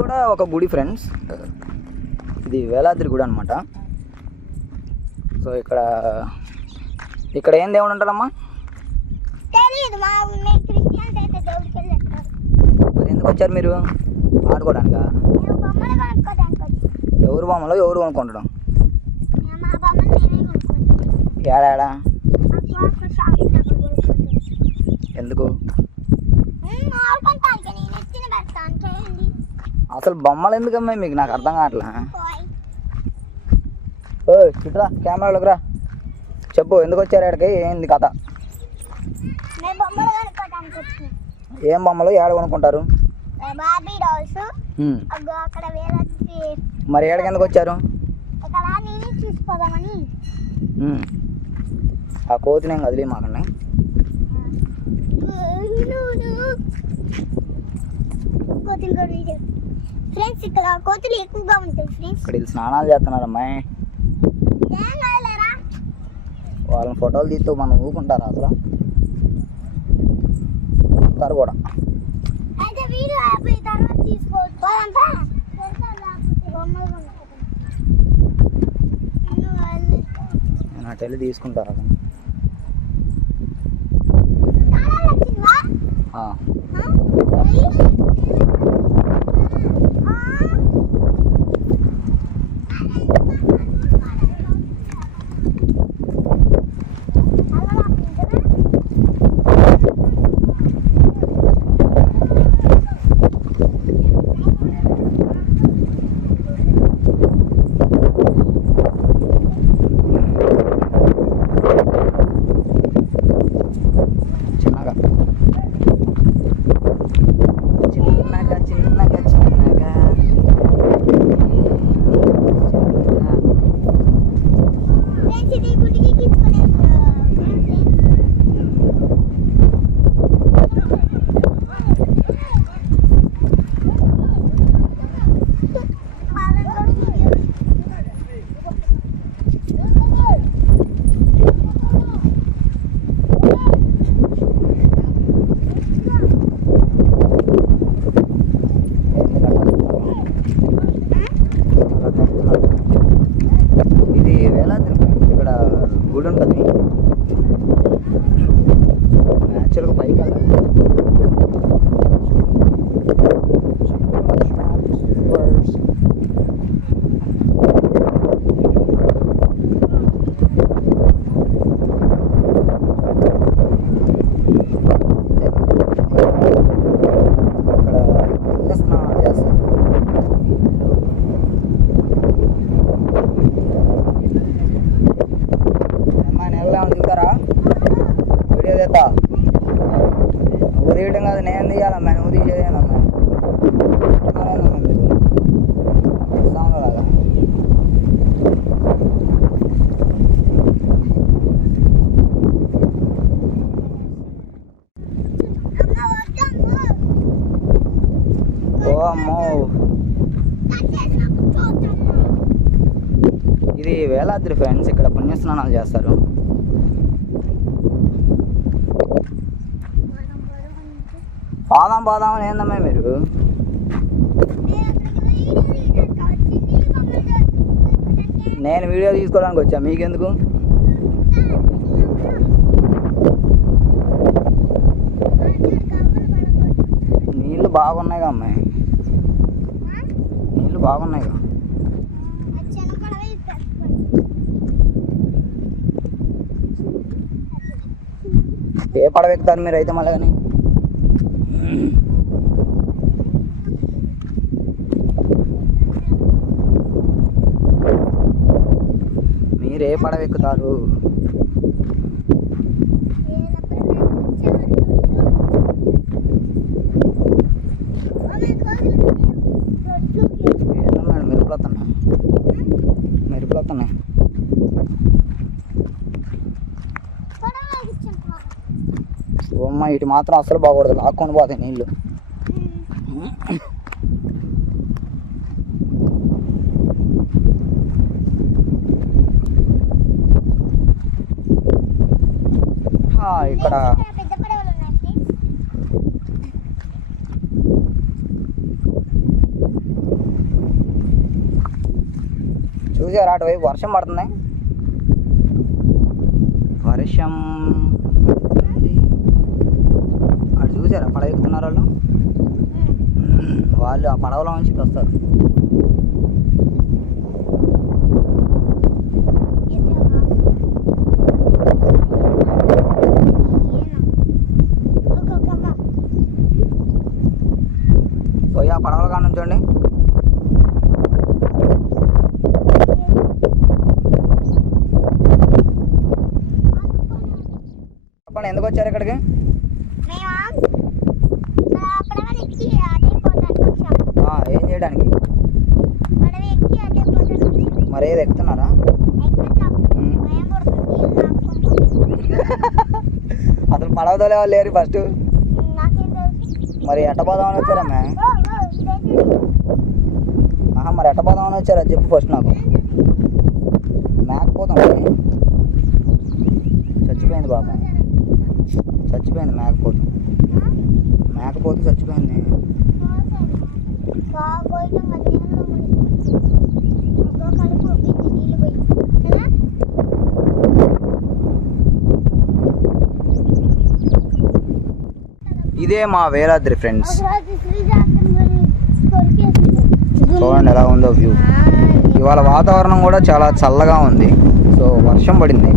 కూడా ఒక గుడి ఫ్రెండ్స్. ఇది వేలాద్రి గుడి అనమాట సో ఇక్కడ ఇక్కడ ఏం దేవుడు ఉంటారమ్మా ఎందుకు వచ్చారు మీరు? ఆడుకోవడానికా ఎవరు బొమ్మలో? ఎవరు కొనుక్కుంటాం. ఏడాడా ఎందుకు? అసలు బొమ్మలు ఎందుకమ్మా మీకు నాకు అర్థం కావట్లే? ఓ చిట్రా కెమెరాలోకి రా. చెప్పు ఎందుకు వచ్చారు ఇక్కడికి ఏంది కథ? ఏం బొమ్మలు? ఏడ కొనుక్కుంటారు? మరి ఏడకి ఎందుకు వచ్చారు? నేను. ఆ కోతిని ఏం కదిలే మాకండి వీడియో ఫ్రెండ్స్ ఇక్కడ కోతులు ఎక్కువగా ఉంటాయి ఫ్రెండ్స్ ఇక్కడ వీళ్ళు స్నానాలు చేస్తున్నారు అమ్మాయి వాళ్ళని ఫోటోలు తీస్తూ మనం ఊకుంటారు అసలు? వస్తారు కూడా. అయితే వీడియో తర్వాత తీసుకోవచ్చు. తీసుకుంటారు? అసలు. ఆ. ఓ అమ్మో. ఇది వేలాద్రి ఫ్రెండ్స్ ఇక్కడ పుణ్యస్నానాలు చేస్తారు. పాదాం పాదాం అని ఏందమ్మా మీరు? నేను వీడియో తీసుకోవడానికి వచ్చా మీకెందుకు? నీళ్ళు బాగున్నాయిగా అమ్మాయి. చెట్లు బాగున్నాయి ఏ పడవ ఎక్కుతారు మీరు అయితే మళ్ళీ కానీ? మీరు ఏ పడవ ఎక్కుతారు? ఇటు మాత్రం అసలు బాగూడదు. లాక్కొని పోతాయి నీళ్ళు. ఇక్కడ చూసారు అటువైపు వర్షం పడుతుంది. వాళ్ళు ఆ పడవలో నుంచి ఇటు వస్తారు పోయి ఆ పడవలో కాడ నుంచోండి చెప్పండి ఎందుకు వచ్చారు ఇక్కడికి ఆ, ఏం చేయడానికి మరి ఏది ఎక్కుతున్నారా ఉమ్. అసలు వాళ్ళు లేరు ఫస్ట్ మరి ఎట్ట పోదామని వచ్చారా మే ఆహా మరి ఎట్ట పోదామని వచ్చారా? చెప్పు ఫస్ట్ నాకు. మేకపోతాం చచ్చిపోయింది బాబా చచ్చిపోయింది మేకపోతు మేకపోతే చచ్చిపోయింది. ఇదే మా వేలాద్రి ఫ్రెండ్స్. చూడండి ఎలా ఉందో వ్యూ. ఇవాళ వాతావరణం కూడా చాలా చల్లగా ఉంది. సో వర్షం పడింది.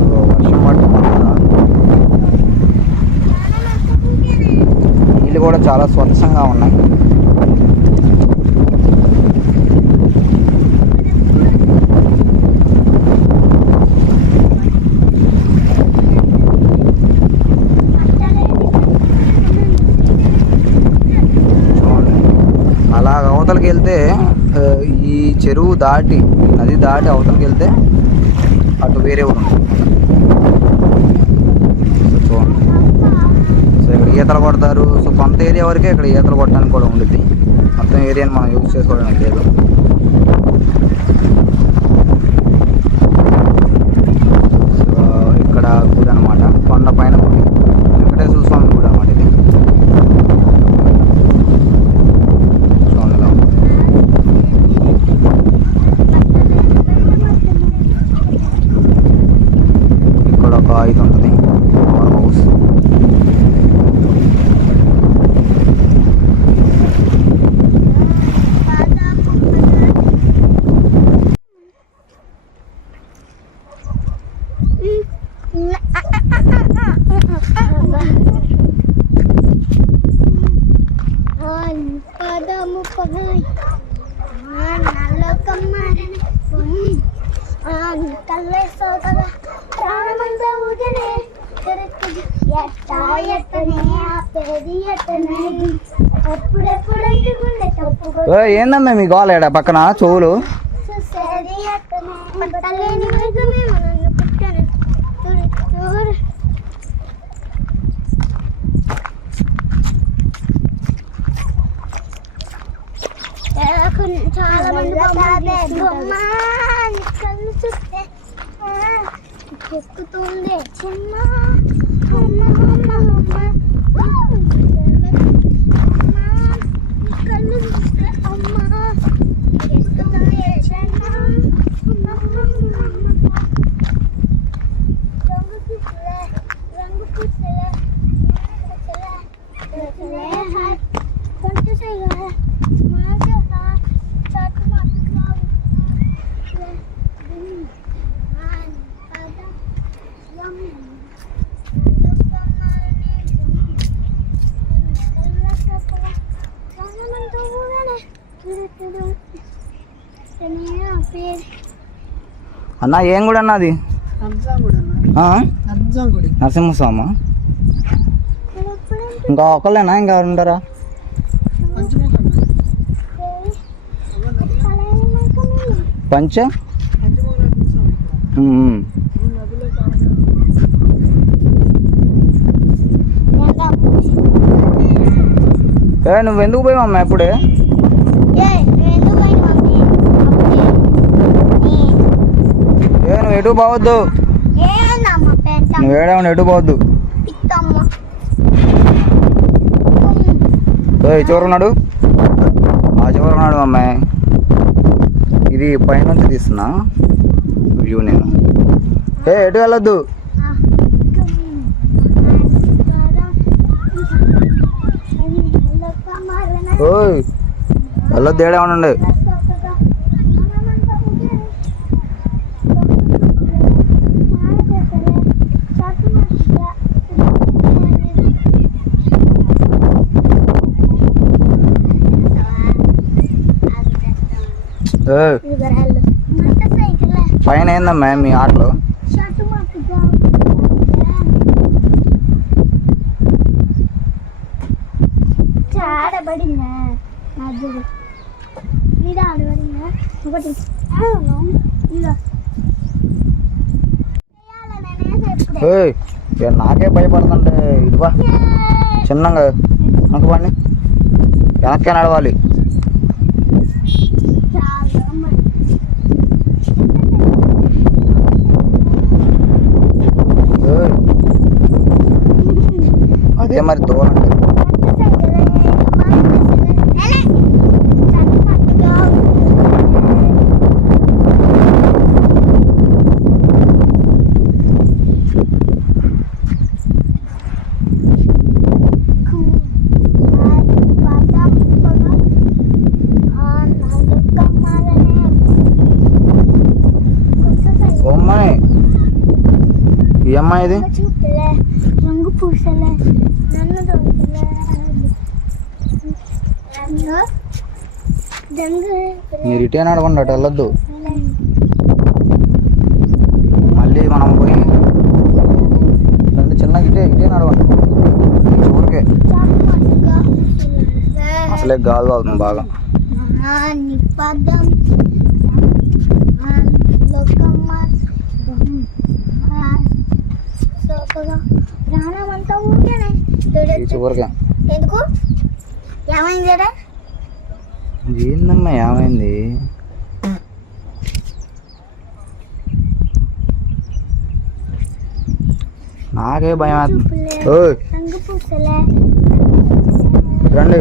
సో వర్షం పడటం నీళ్ళు కూడా చాలా స్వచ్ఛంగా ఉన్నాయి చూడండి అలాగ అవతలకి వెళ్తే ఆ, ఈ చెరువు దాటి నది దాటి అవతలకి వెళ్తే అటు వేరే ఊరు సో చూడండి సో ఇక్కడ ఈతలు కొడతారు. సో కొంత ఏరియా వరకే ఇక్కడ ఈతలు కొట్టడానికి కూడా ఉంటుంది మొత్తం ఏరియాని మనం యూజ్ చేసుకోవడానికి లేదు సో ఇక్కడ గుడి అనమాట కొండ పైన గుడి వెంకటేశ్వర స్వామి గుడి అనమాట ఇది చూడండి ఇలా ఉంది. ఇక్కడ ఒక ఇది ఉంటుంది పవర్ హౌస్ పదము పగై నల్లకమ్మారని కల్లే సోదర ప్రాణమంతా ఊగనే ఎట్టా ఎట్టనే ఆపేది ఎట్టనే ఎప్పుడెప్పుడైతే గుండె తప్పుకో ఏ, ఏందమ్మా మీ గోల పక్కన? చెవులు చూసేది ఎట్టనే పట్టలేని వేగమే నన్ను పుట్టను చూడు చూడు చాలా మంది బొమ్మ కళ్ళు చూస్తే ఆ, ఎక్కుతుంది చిన్న అమ్మ అమ్మ అమ్మ అమ్మ, నీ కళ్ళు చూస్తే అమ్మ ఎక్కుతుంది చిన్న అమ్మ, అమ్మ, అమ్మ. రంగు పూసలే రంగు పూసలే పూసలే పూసలే హాయ్ కొంచెం చేయగా మాకే హాయ్ చాటు మాట్లాడు అన్న ఏం కూడా అన్నది? నరసింహస్వామి? ఇంకా ఒకళ్ళేనా? ఇంకా ఉంటారా పంచ. ఏ నువ్వు ఎందుకు పోయావమ్మా ఎప్పుడే? ఏ నువ్వు ఎటు పోవద్దు? నువ్వు ఏడేమన్నా ఎటు పోవద్దు ఏ చివరి ఉన్నాడు ఆ చివరి ఉన్నాడు అమ్మాయి ఇది పైనుంచి తీస్తున్నా. వ్యూ నేను. ఏ ఎటు వెళ్ళొద్దు? ఓయ్ వెళ్ళొద్దు ఏడే ఉండండి. పైన ఏందమ్మా మీ ఆటలో? నాకే భయపడుతుంటే ఇదివా. చిన్నగా. వెనక వెనక్కే నడవాలి. అదే మరి దూరం ఓ అమ్మాయి ఈ అమ్మాయి ఇది చూపలే రంగు పూసలే నన్ను దొరకలే దంగు మీరు ఇటే నడవండి అటు వెళ్ళొద్దు. మళ్ళీ మనం పోయి రండి చిన్నగా ఇటే ఇటే నడవండి ఊరికే. అసలే గాలి అవుతుంది బాగా. లోకమ్మ ఊరికేనే ఎందుకు? ఏమైంది కదా ఏందమ్మా ఏమైంది? నాకే భయం రండి.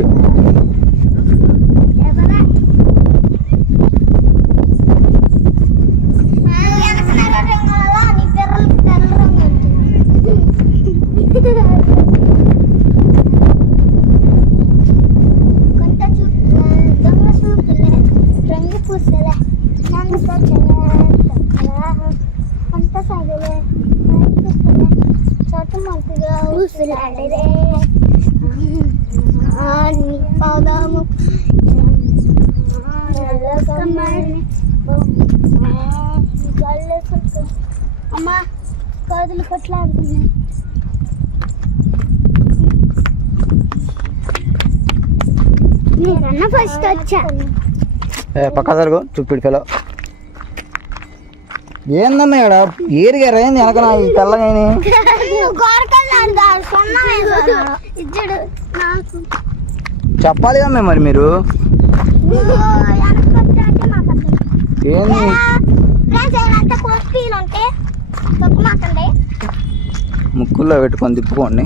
పక్క జరుగు చూపిడి పిల్ల ఏందమ్మా ఇక్కడ ఏరిగారు ఏంది వెనక నా ఈ తెల్లగా గోరకల్లాడు సున్నా ఇచ్చాడు నాకు. చెప్పాలి కమ్మా మరి మీరు? ఏంది? ముక్కుల్లో పెట్టుకొని తిప్పుకోండి.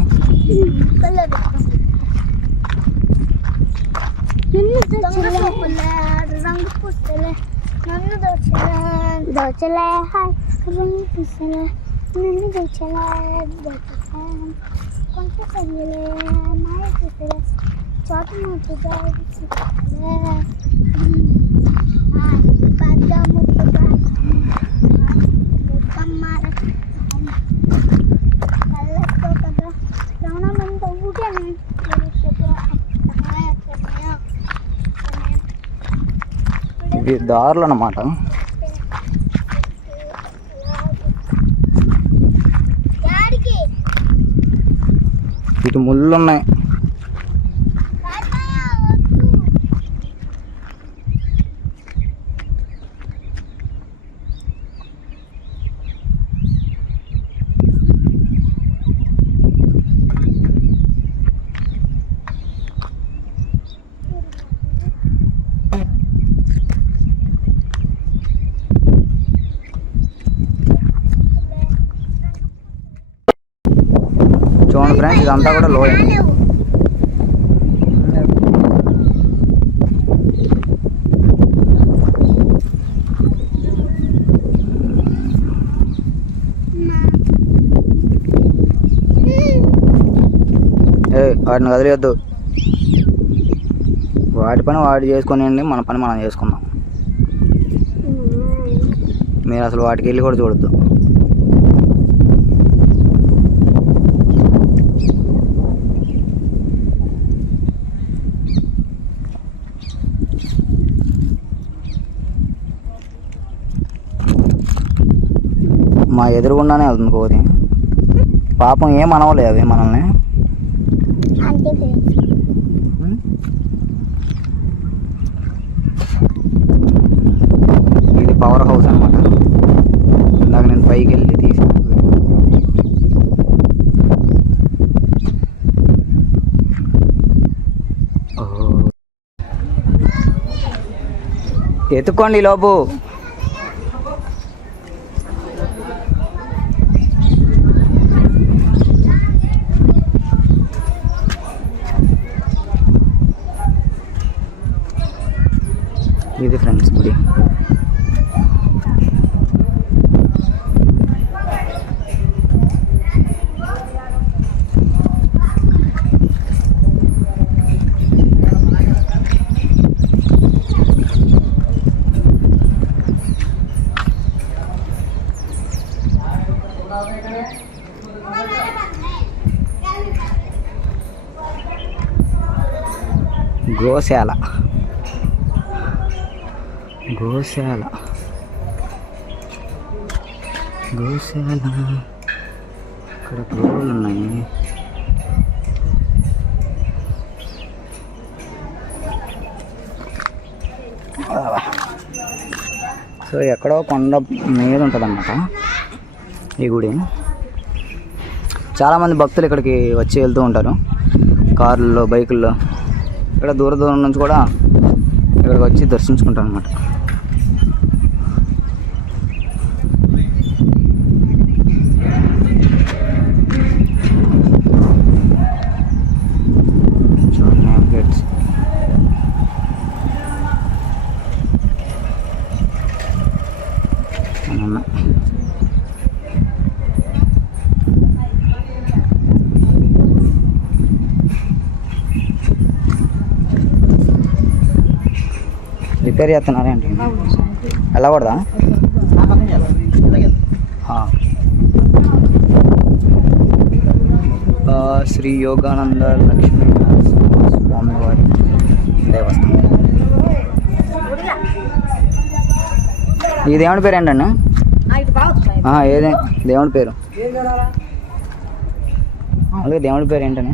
నన్ను దోచలే దోచలే హాయ్ రంగు పుస్తలే నన్ను దోచలే దోచలే కొంత సరిలే మాయ పుస్తలే చోట ముట్టుగా పెద్ద ఇది దారులు అన్నమాట. ఇటు ముళ్ళు ఉన్నాయి. అంతా కూడా లో వాటిని కదిలేద్దు వాటి పని వాడు చేసుకునేయండి మన పని మనం చేసుకుందాం. మీరు అసలు వాటికి వెళ్ళి కూడా చూడొద్దు. మా ఎదురుగుండానే వెళ్తుంది కోతి పాపం ఏం అనవలే అవి మనల్ని. ఇది పవర్ హౌస్ అనమాట ఇందాక నేను పైకి వెళ్ళి తీసాను. ఈ లోపు. ఇది ఫ్రెండ్స్ గుడి. గోశాల. గోశాల. గోశాల. ఇక్కడ గోవులు ఉన్నాయి. సో ఎక్కడో కొండ మీద ఉంటుందన్నమాట ఈ గుడి. చాలామంది భక్తులు ఇక్కడికి వచ్చి వెళ్తూ ఉంటారు. కార్లలో బైకుల్లో. ఇక్కడ దూర దూరం నుంచి కూడా ఇక్కడికి వచ్చి దర్శించుకుంటారు అనమాట రిపేర్ చేస్తున్నారా ఏంటి? వెళ్ళకూడదా? శ్రీ యోగానంద లక్ష్మీ స్వామి వారి దేవస్థానం. ఈ దేవుడి పేరు ఏంటండి ఆ, ఏదే? దేవుడి పేరు. అలాగే దేవుడి పేరు ఏంటని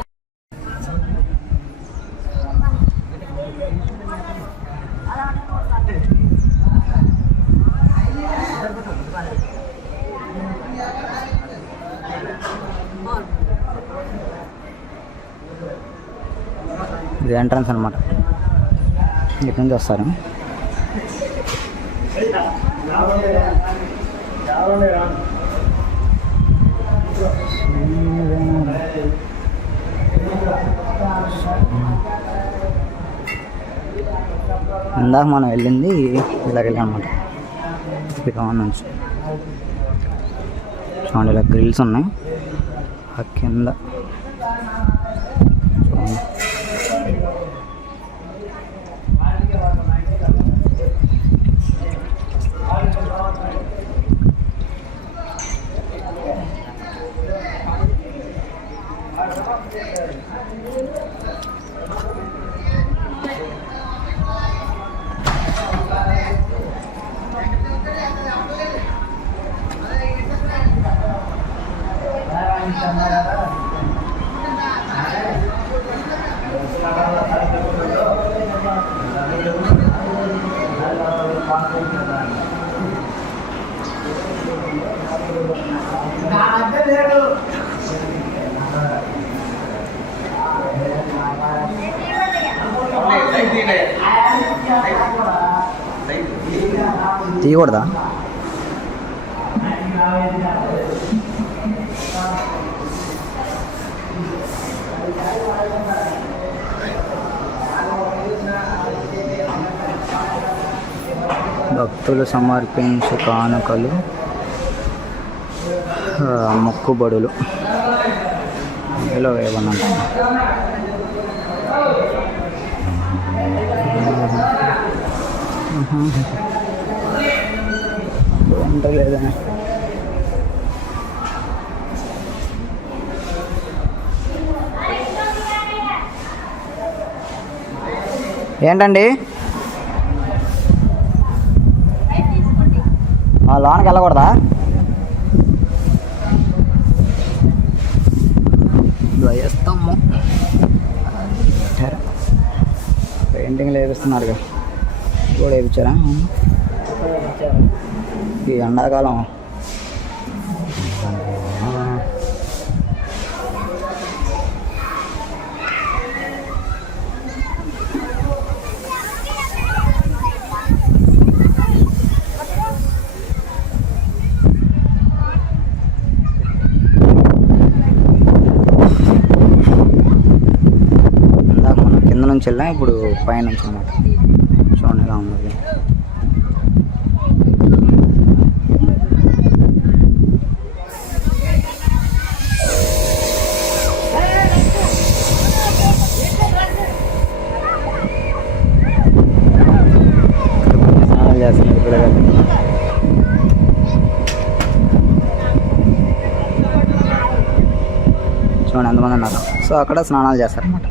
ఇది ఎంట్రన్స్ అనమాట ఇటు నుంచి వస్తారు. ఇందాక మనం వెళ్ళింది ఇలా వెళ్ళామన్నమాట అనమాట పికాన్ నుంచి. చూడండి ఇలా గ్రిల్స్ ఉన్నాయి. ఆ కింద చేయకూడదా భక్తులు సమర్పించు కానుకలు మొక్కుబడులు ఇలా ఏమన్నా Mm-hmm. ఉండలేదని ఏంటండి? ఆ, లోనకి వెళ్ళకూడదా? వేస్తాము. పెయింటింగ్లు వేపిస్తున్నారుగా. కూడా వేయించారా? ఈ ఎండాకాలం. కింద నుంచి వెళ్ళాం ఇప్పుడు పైనుంచి అనమాట చూడండి ఎలా ఉన్నది స్నానాలు చేస్తున్నారు పిల్లగాళ్ళు చూడండి ఎంతమంది ఉన్నారు. సో అక్కడ స్నానాలు చేస్తారన్నమాట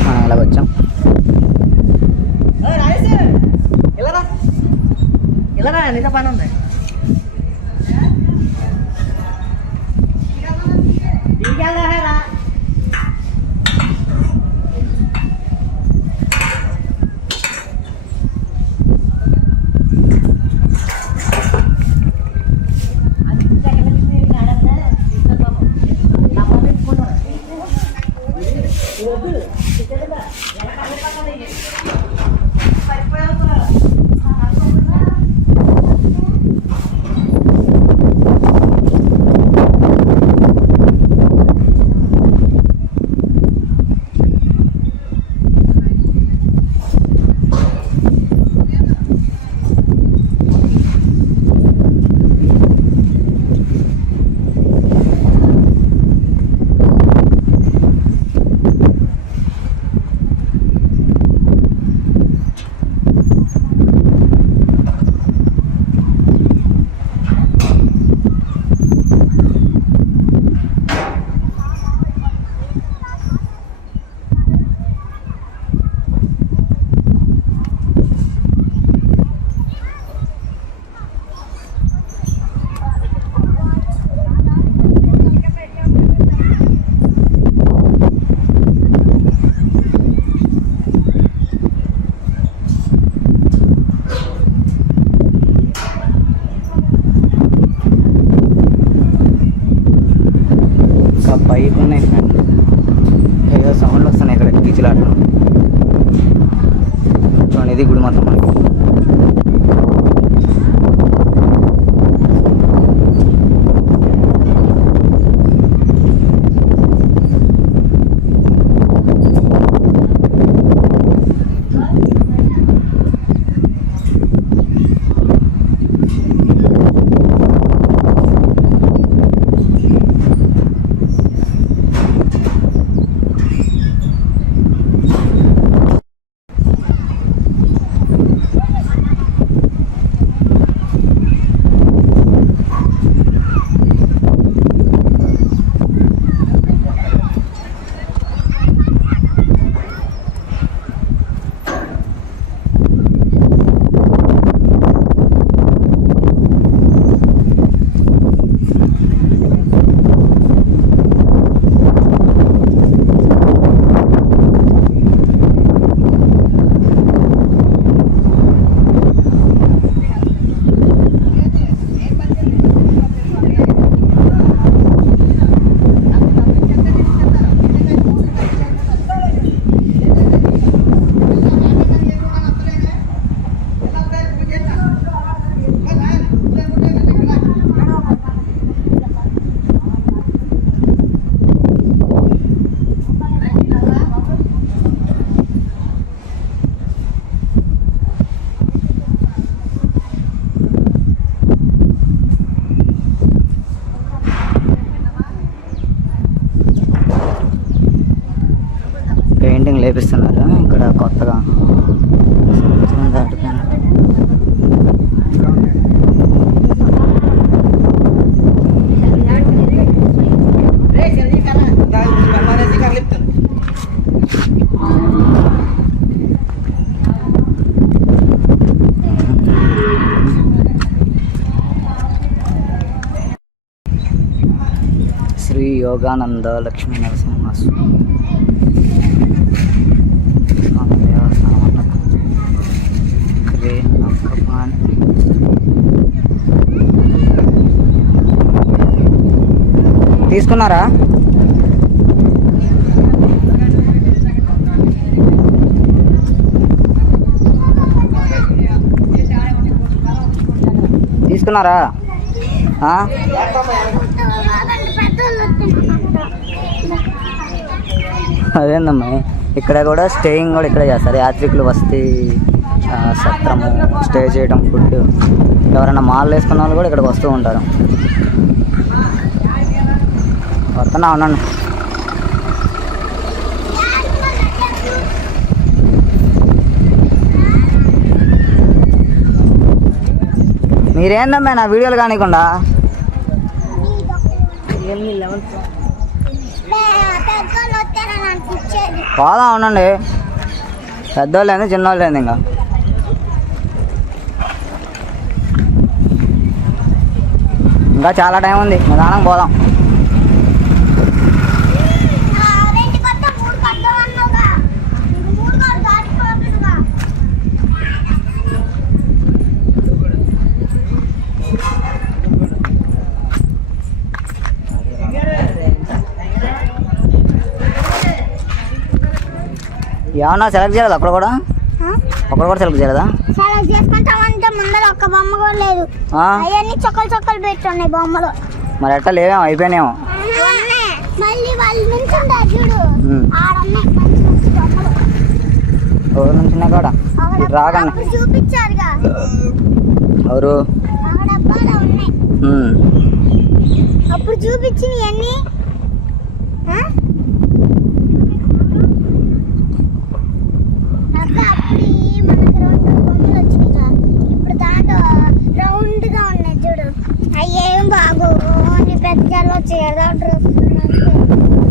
మనం ఇలా వచ్చాం ఇలా నీతో బైక్ ఉన్నాయి ఫ్రెండ్ ఏదో సౌండ్లు వస్తున్నాయి ఇక్కడ కీచులాటలు చూడండి ఇది గుడి మాత్రం మనకి. కొత్తగా. శ్రీ యోగానంద లక్ష్మీ నరసింహ స్వామి తీసుకున్నారా? తీసుకున్నారా? అదేందమ్మా? ఇక్కడ కూడా స్టేయింగ్ కూడా ఇక్కడ చేస్తారు. యాత్రికులు వస్తే సత్రము స్టే చేయడం ఫుడ్ ఎవరైనా మాల్ వేసుకున్న వాళ్ళు కూడా ఇక్కడికి వస్తూ ఉంటారు. వస్తున్నా ఉన్నాను మీరేందమ్మా నా వీడియోలు కానికుండా పోదాం ఉండండి పెద్దోళ్ళు ఏంది చిన్నోళ్ళు ఏంది ఇంకా? ఇంకా చాలా టైం ఉంది. నిదానం పోదాం. ఏమన్నా సెలెక్ట్ చేయలేదు అక్కడ కూడా? అక్కడ కూడా సెలెక్ట్ చేయలేదా? సెలెక్ట్ చేసుకుంటామంటే ముందర ఒక్క బొమ్మ కూడా లేదు. ఆ? అవన్నీ చొక్కలు చొక్కలు పెట్టున్నాయి బొమ్మలు. మరి ఎట్లా లేవేమో అయిపోయినాయేమో. మళ్ళీ వాళ్ళు నుంచుంటారు చూడు. ఎవరు నుంచి కాడ? చూపించారుగా. ఎవరు. అప్పుడు చూపించినవి అన్ని అక్క అప్పుడు ఈ మనకు రెండు బొమ్మలు వచ్చినాయిగా ఇప్పుడు దాంట్లో రౌండ్గా ఉన్నాయి చూడు